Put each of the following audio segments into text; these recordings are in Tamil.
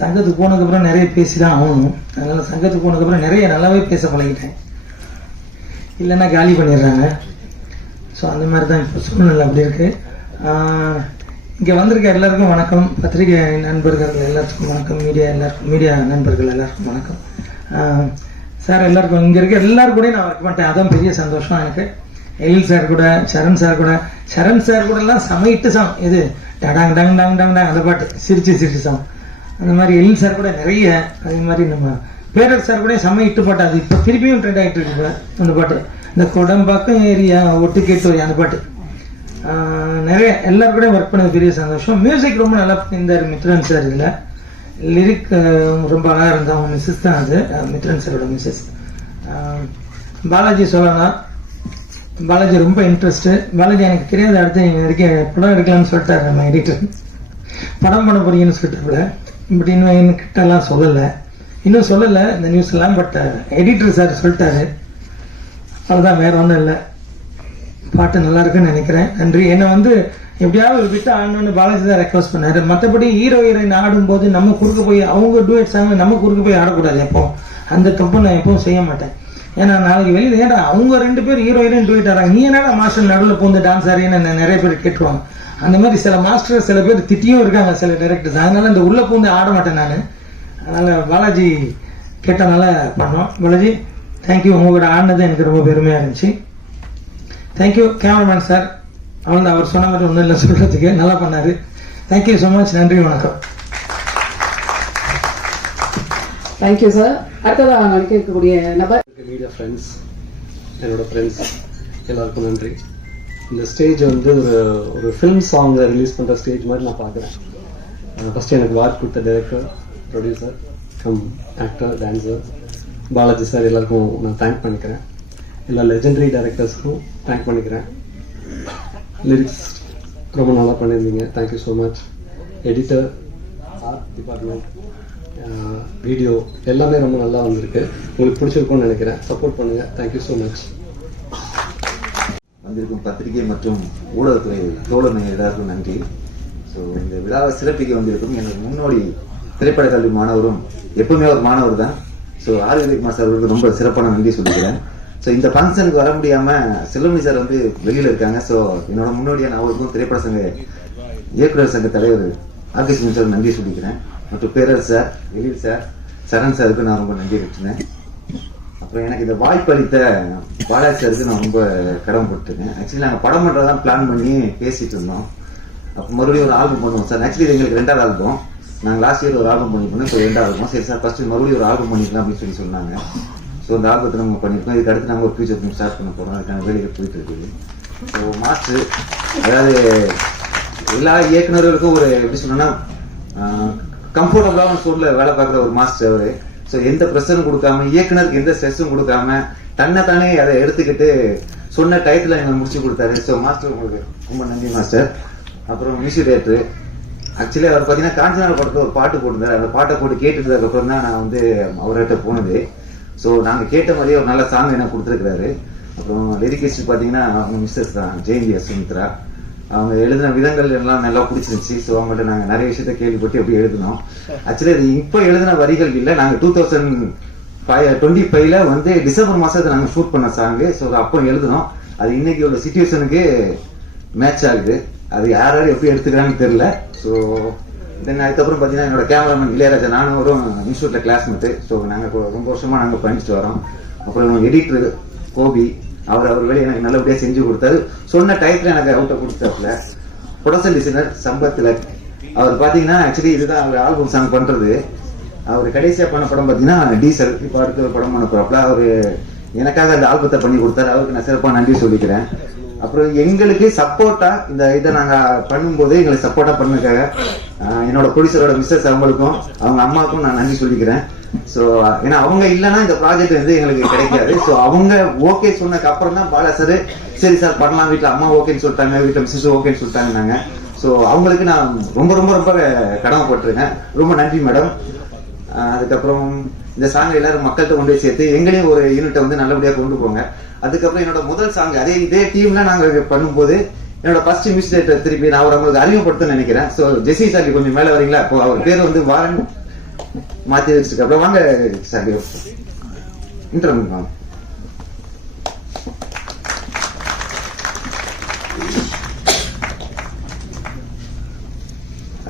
சங்கத்துக்கு போனதுக்கப்புறம் நிறைய பேசி தான் ஆகணும். அதனால சங்கத்துக்கு போனதுக்கப்புறம் நிறைய நல்லாவே பேச பழகிட்டேன். இல்லைன்னா காலி பண்ணிடுறாங்க. ஸோ அந்த மாதிரி தான் இப்போ சூழ்நிலை அப்படி இருக்குது. இங்கே வந்திருக்க எல்லாருக்கும் வணக்கம். பத்திரிகை நண்பர்கள் எல்லாருக்கும் வணக்கம். மீடியா நண்பர்கள் எல்லாருக்கும் வணக்கம். சார் எல்லாருக்கும் இங்கே இருக்க எல்லாரும் கூட நான் ஒர்க் பண்ணிட்டேன். அதான் பெரிய சந்தோஷம் எனக்கு. எழில் சார் கூட, சரண் சார் கூட எல்லாம் சமைட்டு சாங் இது டடாங் டங் டங் டங் டங் அந்த பாட்டு சிரிச்சு சாங். அந்த மாதிரி எழில் சார் கூட நிறைய, அதே மாதிரி நம்ம பேரர் சார் கூட செம்ம இட்டு பாட்டு. அது இப்போ திருப்பியும் ட்ரெண்ட் ஆகிட்டு இருக்கு அந்த பாட்டு. இந்த கொடம்பாக்கம் ஏரியா ஒட்டு கேட்டு அந்த பாட்டு நிறைய எல்லாரும் கூட ஒர்க் பண்ணது பெரிய சந்தோஷம். மியூசிக் ரொம்ப நல்லா பண்ணியிருந்தார் மித்ரன் சார். இதில் லிரிக் ரொம்ப அழகாக இருந்தால் அவங்க மிஸ்ஸஸ் தான் அது, மித்ரன் சாரோட மிஸ்ஸஸ். பாலாஜி சொல்லலாம். பாலாஜி ரொம்ப இன்ட்ரெஸ்ட்டு. பாலாஜி எனக்கு தெரியாது அடுத்து படம் எடுக்கலாம்னு சொல்லிட்டாரு நம்ம எடிட்டர். படம் பண்ண போறீங்கன்னு சொல்லிட்டாப்புல. பட் இன்னும் என்கிட்டலாம் இன்னும் சொல்லலை இந்த நியூஸ் எல்லாம். பட் எடிட்டர் சார் சொல்லிட்டாரு. அதுதான், வேற ஒன்றும் இல்லை. பாட்டு நல்லா இருக்குன்னு நினைக்கிறேன். நன்றி. என்னை எப்படியாவது ஒரு விட்டு ஆடணும்னு பாலாஜி தான் ரெக்வஸ்ட் பண்ணாரு. மற்றபடி ஹீரோயின் ஆடும்போது நம்ம குறுக்க போய் அவங்க டூயட் சாங் நம்ம குறுக்க போய் ஆடக்கூடாது. எப்போ அந்த தப்பு நான் எப்பவும் செய்ய மாட்டேன். ஏன்னா நாளைக்கு வெளியில் ஏடா அவங்க 2 பேர் ஹீரோயின் டூயட் ஆடுறாங்க, நீ என்னடா மாஸ்டர் நடுவில் பூந்து டான்ஸ் ஆடுறீன்னு நிறைய பேர் கேட்டுருவாங்க. அந்த மாதிரி சில மாஸ்டர் சில பேர் திட்டியும் இருக்காங்க, சில டைரக்டர்ஸ். அதனால இந்த உள்ள பூந்து ஆட மாட்டேன் நான். அதனால பாலாஜி கேட்டனால பண்ணோம். பாலாஜி தேங்க்யூ. உங்களோட ஆடினது எனக்கு ரொம்ப பெருமையாக இருந்துச்சு. Thank you cameraman sir. அவ்வளோதான், அவர் சொன்ன மாதிரி ஒன்றும் இல்லை சொல்கிறதுக்கு. நல்லா பண்ணார். Thank you so much. நன்றி, வணக்கம். Thank you sir. அடுத்ததாக நடிக்க இருக்கக்கூடிய நபர் மீடியா ஃப்ரெண்ட்ஸ், என்னோட ஃப்ரெண்ட்ஸ் எல்லாருக்கும் நன்றி. இந்த ஸ்டேஜ் ஒரு ஃபிலிம் சாங்கை ரிலீஸ் பண்ணுற ஸ்டேஜ் மாதிரி நான் பார்க்குறேன். ஃபஸ்ட்டு எனக்கு வாய்ப்பு கொடுத்த director, producer cum actor, dancer Balaji sir எல்லாருக்கும் நான் தேங்க் பண்ணிக்கிறேன். எல்லா லெஜெண்டரி டைரக்டர்ஸ்க்கும் தேங்க் பண்ணிக்கிறேன். லிரிக்ஸ் ரொம்ப நல்லா பண்ணியிருந்தீங்க, thank you so much. Editor, art department, video எல்லாமே ரொம்ப நல்லா வந்திருக்கு. உங்களுக்கு பிடிச்சிருக்கும்னு நினைக்கிறேன். சப்போர்ட் பண்ணுங்கள். Thank you so much. வந்திருக்கும் பத்திரிகை மற்றும் ஊடகத்துறை தோழமை எல்லாருக்கும் நன்றி. ஸோ இந்த விழாவை சிறப்பிக்க வந்திருக்கும் எனக்கு முன்னோடி திரைப்பட கல்வி மாணவரும், எப்பவுமே ஒரு மாணவர் தான். ஸோ ஆர் விவேக் சார் அவர்களுக்கு ரொம்ப சிறப்பான நன்றி சொல்லிக்கிறேன். ஸோ இந்த ஃபங்க்ஷனுக்கு வர முடியாமல் செல்வமணி சார் வெளியில் இருக்காங்க. ஸோ என்னோட முன்னோடியான அவருக்கும் திரைப்பட சங்க இயக்குநர் சங்க தலைவர் ஆர்கேஷ் சார் நன்றி சொல்லிக்கிறேன். மற்றும் பேரர் சார், எழில் சார், சரண் சாருக்கு நான் ரொம்ப நன்றி வச்சுருந்தேன். அப்புறம் எனக்கு இந்த வாய்ப்பு அளித்த பாலாஜி சாருக்கு நான் ரொம்ப கடமைப்பட்டிருக்கேன். ஆக்சுவலி நாங்கள் படம் பண்ணுறதான் பிளான் பண்ணி பேசிட்டு இருந்தோம். அப்போ மறுபடியும் ஒரு ஆல்பம் பண்ணுவோம் சார். ஆக்சுவலி எங்களுக்கு 2வது ஆல்பம். நாங்கள் லாஸ்ட் இயர் ஒரு ஆல்பம் பண்ணிப்போம். இப்போ 2வது ஆல்பம். சரி சார், ஃபஸ்ட்டு மறுபடியும் ஒரு ஆல்பம் பண்ணிக்கலாம் அப்படின்னு சொன்னாங்க. ஸோ அந்த ஆல்பத்தை நம்ம பண்ணியிருக்கோம். இதுக்கு அடுத்து நாங்கள் ஒரு ஃபியூச்சர் ஃபிலிம் ஸ்டார்ட் பண்ண போகிறோம். அதுக்கான வேலைகள் போயிட்டு இருக்குது. ஸோ மாஸ்டர், அதாவது எல்லா இயக்குநர்களுக்கும் ஒரு எப்படி சொன்னோன்னா கம்ஃபர்டபுளான சூழல வேலை பார்க்குற ஒரு மாஸ்டர் அவர். ஸோ எந்த ப்ரெஷரும் கொடுக்காம, இயக்குனருக்கு எந்த ஸ்ட்ரெஸ்ஸும் கொடுக்காம, தன்னைத்தானே அதை எடுத்துக்கிட்டு சொன்ன டயத்தில் எங்களை முடிச்சு கொடுத்தாரு. ஸோ மாஸ்டர் உங்களுக்கு ரொம்ப நன்றி மாஸ்டர். அப்புறம் மியூசிக் டைரக்டர், ஆக்சுவலி அவர் பார்த்தீங்கன்னா காஞ்சனா படத்தில் ஒரு பாட்டு போட்டிருந்தார். அந்த பாட்டை போட்டு கேட்டுட்டதுக்கப்புறம் தான் நான் அவர்கிட்ட போனது. ஸோ நாங்கள் கேட்ட மாதிரியே ஒரு நல்ல சாங் எனக்கு கொடுத்துருக்குறாரு. அப்புறம் லிரிக்கிஸ்ட் பார்த்தீங்கன்னா அவங்க மிஸ்ஸஸ் தான், ஜெயந்தி சுமித்ரா. அவங்க எழுதின விதங்கள் எல்லாம் நல்லா பிடிச்சிருந்துச்சு. ஸோ அவங்கள்ட்ட நாங்கள் நிறைய விஷயத்த கேள்விப்பட்டு எப்படி எழுதினோம். ஆக்சுவலி அது இப்போ எழுதின வரிகள் இல்லை, நாங்கள் 2025 டிசம்பர் மாதத்தை நாங்கள் ஷூட் பண்ண சாங்கு. ஸோ அப்போ எழுதினோம். அது இன்னைக்கு உள்ள சிச்சுவேஷனுக்கு மேட்ச் ஆகுது. அது யார் எப்படி எடுத்துக்கிறான்னு தெரியல. ஸோ தென் அதுக்கப்புறம் பார்த்தீங்கன்னா என்னோட கேமராமேன் இளையராஜா, நானும் ஒரு இன்ஸ்டியூட்டில் கிளாஸ்மேட்டு. ஸோ நாங்கள் ரொம்ப வருஷமாக நாங்கள் பயணிச்சுட்டு வரோம். அப்புறம் எடிட்டர் கோபி, அவர் வேலையை எனக்கு நல்லபடியாக செஞ்சு கொடுத்தாரு. சொன்ன டயத்தில் எனக்கு அவுட்டை கொடுத்தாப்புல. ப்ரொடக்ஷன் டிசைனர் சம்பத்தில், அவர் பார்த்தீங்கன்னா ஆக்சுவலி இதுதான் அவர் ஆல்பம் சாங் பண்ணுறது. அவர் கடைசியாக பண்ண படம் பார்த்தீங்கன்னா டீசல். இப்போ அடுத்த ஒரு படம் பண்ண போகிறாப்புல. அவர் எனக்காக அந்த ஆல்பத்தை பண்ணி கொடுத்தாரு. அவருக்கு நான் சிறப்பாக நன்றி சொல்லிக்கிறேன். அப்புறம் எங்களுக்கு சப்போர்ட்டா இந்த இதை நாங்கள் பண்ணும்போது எங்களுக்கு சப்போர்ட்டா பண்ணதுக்காக என்னோட ப்ரொடியூசரோட மிஸ்ஸஸ் அவங்களுக்கும் அவங்க அம்மாவுக்கும் நான் நன்றி சொல்லிக்கிறேன். ஸோ ஏன்னா அவங்க இல்லைன்னா இந்த ப்ராஜெக்ட் எங்களுக்கு கிடைக்காது. ஸோ அவங்க ஓகே சொன்னதுக்கு அப்புறம் தான் பாலா சார் சரி சார் பண்ணலாம், வீட்டில் அம்மா ஓகேன்னு சொல்லிட்டாங்க, வீட்டில் மிஸ்ஸஸ் ஓகேன்னு சொல்லிட்டாங்க. நாங்கள் ஸோ அவங்களுக்கு நான் ரொம்ப ரொம்ப ரொம்ப கடமைப்பட்டிருக்கேன். ரொம்ப நன்றி மேடம். அதுக்கப்புறம் இந்த சாங்கை எல்லாரும் மக்கள்கிட்ட கொண்டு போய் சேர்த்து எங்களையும் ஒரு யூனிட்டை நல்லபடியாக கொண்டு போங்க. அதுக்கப்புறம் என்னோட முதல் சாங் இதே டீம்ல நாங்கள் பண்ணும்போது என்னோட ஃபர்ஸ்ட் மியூசிக் டைரக்டர் திருப்பி நான் அவங்களுக்கு அறிமுகப்படுத்த நினைக்கிறேன். ஸோ ஜெசி சார் கொஞ்சம் மேலே வரீங்களா? இப்போ அவர் பேர் வாரன் மாற்றி வச்சுட்டு அப்புறம் வாங்க சார் இன்டர்வியூ வாங்க.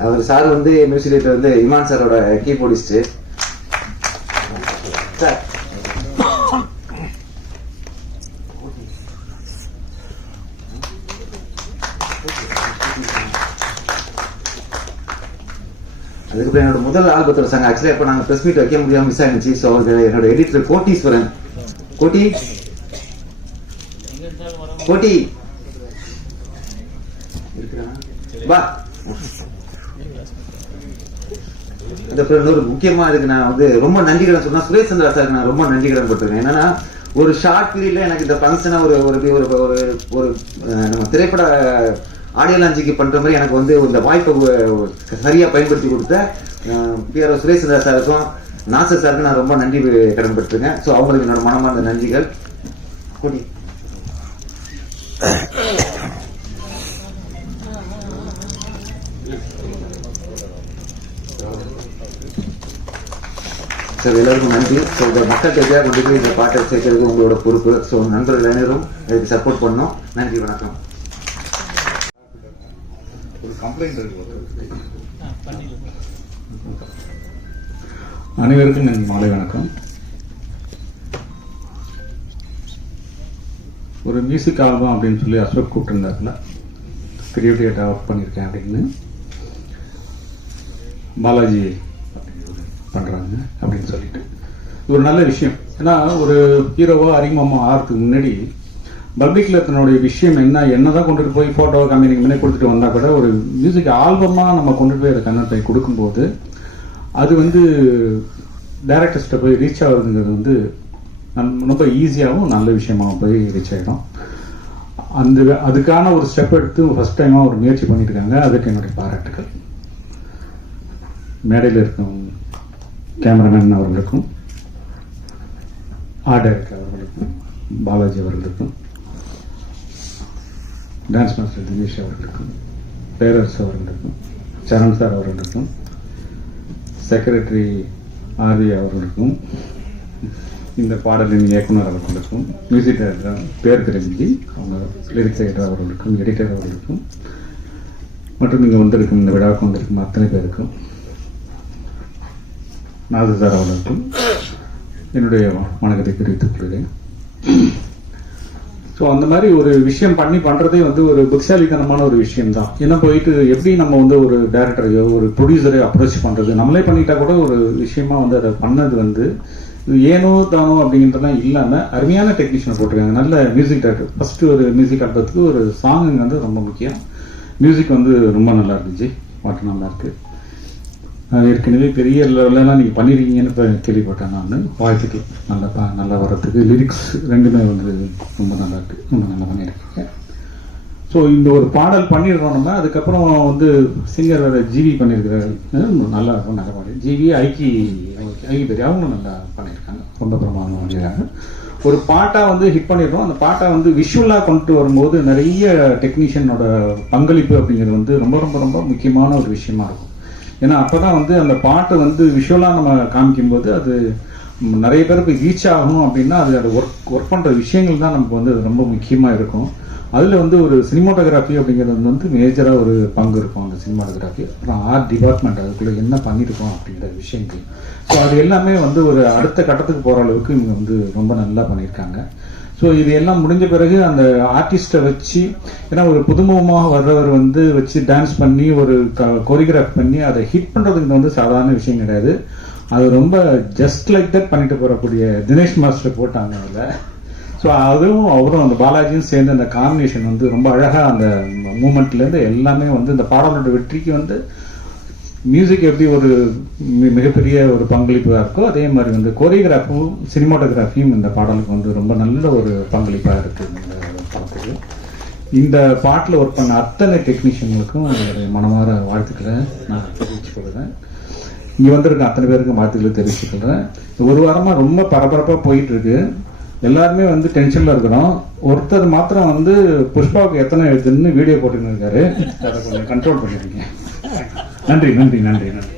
அவர் சார் வந்து மியூசிக் டைரக்டர் வந்து இமான் சாரோட கீபோர்டிஸ்ட் சார். அதுக்கப்புறம் என்னோட முதல் ஆல்பத்தோட சாங் ஆக்சுவலி அப்போ நாங்கள் ப்ரெஸ் மீட் வைக்க முடியாமல் மிஸ் ஆயிடுச்சு. ஸோ அவருக்கு என்னோட எடிட்டர் கோட்டீஸ்வரன், கோட்டி கோட்டி வா. அதுக்கப்புறம் இன்னொரு முக்கியமா இதுக்கு நான் வந்து ரொம்ப நன்றி கடன் சொன்னா சுரேஷ் சந்திரா சாருக்கு நான் ரொம்ப நன்றி கடன் பட்டிருக்கேன். என்னன்னா ஒரு ஷார்ட் பீரியட்ல எனக்கு இந்த ஃபங்க்ஷனை ஒரு ஒரு நம்ம திரைப்பட ஆடியோ லான்ச்சிக்கு பண்ற மாதிரி எனக்கு வந்து இந்த வாய்ப்பை சரியா பயன்படுத்தி கொடுத்த பிஆர் சுரேஷ் சந்திரா சாருக்கும் நாசர் சாருக்கும் நான் ரொம்ப நன்றி கடன் பட்டிருக்கேன். ஸோ அவங்களுக்கு என்னோட மனமார்ந்த நன்றிகள். கோட்டி சார் எல்லாருக்கும் நன்றி. ஸோ இந்த மக்கள் தேவையாக கொண்டு போய் இந்த பாட்டை சேர்க்கறதுக்கு உங்களோட பொறுப்பு. ஸோ நண்பர்கள் அனைவரும் இதுக்கு சப்போர்ட் பண்ணோம். நன்றி, வணக்கம். அனைவருக்கும் என் மாலை வணக்கம். ஒரு மியூசிக் ஆல்பம் அப்படின்னு சொல்லி அசோக் கூப்பிட்டுருந்தாருல, கிரியேட்டிவிட்டியாக ஒர்க் பண்ணியிருக்கேன் அப்படின்னு பாலாஜி பண்றாங்க அப்படின்னு சொல்லிட்டு ஒரு நல்ல விஷயம். ஏன்னா ஒரு ஹீரோவோ அறிமுகமாக ஆகிறதுக்கு முன்னாடி பப்ளிக்ல தன்னுடைய விஷயம் என்னதான் கொண்டுட்டு போய் போட்டோ கம்பெனிக்கு முன்னே கொடுத்துட்டு வந்தா கூட ஒரு மியூசிக் ஆல்பமா நம்ம கொண்டுட்டு போய் அதை கன்வெர்ட் பண்ணி கொடுக்கும்போது அது வந்து டைரக்டர்ஸ்ட்ட போய் ரீச் ஆகுறதுங்கிறது வந்து ரொம்ப ஈஸியாகவும் நல்ல விஷயமாகவும் போய் ரீச் ஆகிடும். அதுக்கான ஒரு ஸ்டெப் எடுத்து ஃபர்ஸ்ட் டைமா ஒரு முயற்சி பண்ணிட்டு இருக்காங்க. அதுக்கு என்னுடைய பாராட்டுகள். மேடையில் இருக்கும் கேமராமேன் அவர்களுக்கும், ஆர்ட் டைரக்டர் அவர்களுக்கும், பாலாஜி அவர்களுக்கும், டான்ஸ் மாஸ்டர் தினேஷ் அவர்களுக்கும், பேரரசு அவர்களுக்கும், சரண் சார் அவர்களுக்கும், செக்ரட்டரி ஆர்வி அவர்களுக்கும், இந்த பாடலின் இயக்குனர் அவர்களுக்கும், மியூசிக் டைரக்டர் பேர் தெரிஞ்சு அவங்க லிரிக்ஸ் ரைட்டர் அவர்களுக்கும், எடிட்டர் அவர்களுக்கும், மற்றும் இங்கே வந்திருக்கும் இந்த விழாவுக்கு வந்திருக்கும் அத்தனை பேருக்கும், நாசர் சார் அவர்களுக்கும் என்னுடைய வணக்கத்தை தெரிவித்துக் கொள்கிறேன். ஸோ அந்த மாதிரி ஒரு விஷயம் பண்றதே வந்து ஒரு புத்திசாலித்தனமான ஒரு விஷயம் தான். ஏன்னா போயிட்டு எப்படி நம்ம வந்து ஒரு டைரக்டரையோ ஒரு ப்ரொடியூசரையோ அப்ரோச் பண்றது, நம்மளே பண்ணிட்டா கூட ஒரு விஷயமா வந்து அதை பண்ணது வந்து ஏனோ தானோ அப்படிங்கிறதுலாம் இல்லாம அருமையான டெக்னீஷியனை போட்டிருக்காங்க. நல்ல மியூசிக் டைரக்டர். ஃபர்ஸ்ட் ஒரு மியூசிக் ஆல்பத்துக்கு ஒரு சாங் வந்து ரொம்ப முக்கியம். மியூசிக் வந்து ரொம்ப நல்லா இருந்துச்சு, பாட்டு நல்லா இருக்கு. ஏற்கனவே பெரிய லெவலெல்லாம் நீங்கள் பண்ணியிருக்கீங்கன்னு இப்போ கேள்விப்பட்டேன் நான். வாழ்த்துக்கள். நல்லா வர்றதுக்கு லிரிக்ஸ் ரெண்டுமே வந்து ரொம்ப நல்லா இருக்கு, ரொம்ப நல்லா பண்ணியிருக்கீங்க. ஸோ இந்த ஒரு பாடல் பண்ணிடுறோம் நம்ம. அதுக்கப்புறம் வந்து சிங்கர் வேறு ஜிவி பண்ணியிருக்கிறாரு, நல்லா இருக்கும். நல்ல பாடல் ஜிவி ஐக்கி பெரிய அவங்களும் நல்லா பண்ணியிருக்காங்க, ரொம்ப பிரமாதமாக பண்ணியிருக்காங்க. ஒரு பாட்டாக வந்து ஹிட் பண்ணிடுறோம். அந்த பாட்டை வந்து விஷுவலாக கொண்டு வரும்போது நிறைய டெக்னீஷியனோட பங்களிப்பு அப்படிங்கிறது வந்து ரொம்ப ரொம்ப ரொம்ப முக்கியமான ஒரு விஷயமா இருக்கும். ஏன்னா அப்போதான் வந்து அந்த பாட்டை வந்து விஷுவலாக நம்ம காமிக்கும்போது அது நிறைய பேருக்கு ரீச் ஆகணும் அப்படின்னா அது அதை ஒர்க் பண்ணுற விஷயங்கள் தான் நமக்கு வந்து ரொம்ப முக்கியமாக இருக்கும். அதில் வந்து ஒரு சினிமாட்டோகிராஃபி அப்படிங்கிறது வந்து மேஜராக ஒரு பங்கு இருக்கும். அந்த சினிமாட்டோகிராஃபி, அப்புறம் ஆர்ட் டிபார்ட்மெண்ட், அதுக்குள்ளே என்ன பண்ணியிருக்கோம் அப்படிங்கிற விஷயங்கள். ஸோ அது எல்லாமே வந்து ஒரு அடுத்த கட்டத்துக்கு போகிற அளவுக்கு இவங்க வந்து ரொம்ப நல்லா பண்ணியிருக்காங்க. ஸோ இது எல்லாம் முடிஞ்ச பிறகு அந்த ஆர்டிஸ்ட்டை வச்சு, ஏன்னா ஒரு புதுமுகமாக வர்றவர் வந்து வச்சு டான்ஸ் பண்ணி ஒரு கோரியோகிராஃப் பண்ணி அதை ஹிட் பண்ணுறதுக்கு வந்து சாதாரண விஷயம் கிடையாது. அது ரொம்ப ஜஸ்ட் லைக் தட் பண்ணிட்டு போகக்கூடிய தினேஷ் மாஸ்டர் போட்டாங்க அதில். ஸோ அதுவும் அவரும் அந்த பாலாஜியும் சேர்ந்து அந்த காம்பினேஷன் வந்து ரொம்ப அழகாக அந்த மூமெண்ட்லேருந்து எல்லாமே வந்து இந்த பாடலோட வெற்றிக்கு வந்து மியூசிக் எப்படி ஒரு மிகப்பெரிய ஒரு பங்களிப்பாக இருக்கோ அதே மாதிரி வந்து கோரியோகிராஃபும் சினிமாட்டோகிராஃபியும் இந்த பாடலுக்கு வந்து ரொம்ப நல்ல ஒரு பங்களிப்பாக இருக்குது இந்த படத்துக்கு. இந்த பாட்டில் ஒர்க் பண்ண அத்தனை டெக்னீஷியன்களுக்கும் மனமார வாழ்த்துக்களை நான் தெரிவிச்சுக்கொள்கிறேன். இங்கே வந்திருக்க அத்தனை பேருக்கும் வாழ்த்துக்களை தெரிவிச்சுக்கொள்கிறேன். ஒரு வாரமாக ரொம்ப பரபரப்பாக போயிட்டு இருக்கு. எல்லாருமே வந்து டென்ஷன்ல இருக்கிறோம். ஒருத்தர் மாத்திரம் வந்து புஷ்பாவுக்கு எத்தனை எழுதுன்னு வீடியோ போட்டுன்னு இருக்காரு. அதை கொஞ்சம் கண்ட்ரோல் பண்ணிருக்கீங்க. நன்றி நன்றி நன்றி நன்றி.